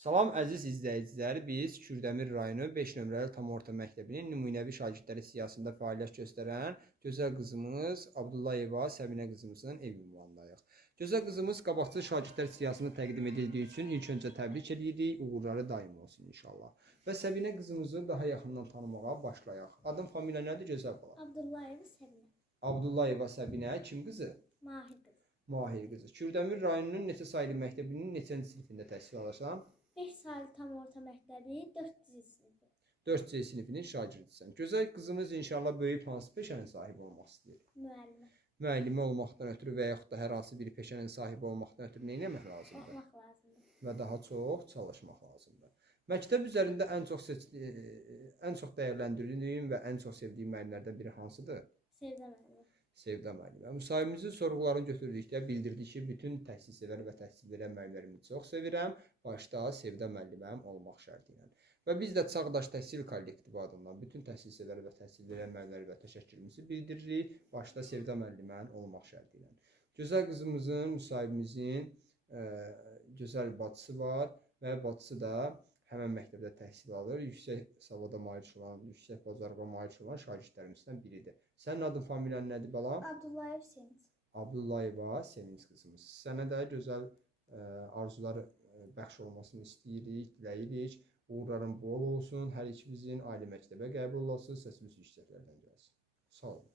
Salam əziz izləyicilər, biz Kürdəmir rayonu 5 nömrəli tam orta məktəbinin nümunəvi şagirdləri siyahısında fəaliyyət göstərən gözəl qızımız Abdullayeva Səbinə qızımızın ev ünvanındayıq. Gözəl qızımız qabaqcıl şagirdlər siyahısında təqdim edildiyi üçün ilk öncə təbrik edirik, uğurları daim olsun inşallah. Və Səbinə qızımızı daha yaxından tanımağa başlayaq. Adın, familiya nədir gözəl bala? Abdullayeva Səbinə. Abdullayeva Səbinə kim qızı? Mahir qızı. Mahir qızı. Kürdəmir rayonunun neçə saylı məktəbinin neçənci sinifində təhsil alırsan? 5 saylı tam orta məktəbi 400 sinifi. 4C sinifinin şagirdisən. Gözəl qızımız inşallah böyüyüb hansı peşənin sahibi olmaq istəyir? Müəllimə. Müəllimə olmaqdan ötürü və yaxud da hər hansı bir peşənin sahibi olmaqdan ötürü nə etmək lazımdır? Oxumaq lazımdır. Və daha çox çalışmaq lazımdır. Məktəb üzərində ən çox dəyərləndirdiyim və ən çox sevdiyim müəllimlərdən biri hansıdır? Sevda müəllimə. Sevda müəllimə. Müsahibimizin sorğularını götürdükdə bildirdi ki, bütün təhsil sevər və təhsil verən müəllimlərimi çox sevirəm. Başda Sevda müəlliməm olmaq şərti ilə. Və biz də Çağdaş Təhsil Kollektivi adından bütün təhsil sevər və təhsil verən müəllimlərə təşəkkürümüzü bildiririk. Başda Sevda müəlliməm olmaq şərti ilə. Gözəl qızımızın, müsahibimizin gözəl bacısı var və bacısı da həmən məktəbdə təhsil alır. Yüksək savada malik olan, yüksək bacarığa malik olan şagirdlərimizdən biridir. Sənin adın, familiyan nədir balam? Abdullayev Sevinç. Abdullayeva Sevinç qızımız. Sənə də gözəl arzular bəxş olmasını istəyirik, diləyirik. Uğurların bol olsun. Hər ikimizin ali məktəbə qəbul olsun. Səsimiz yüksəklərdən gəlsin. Sağ olun.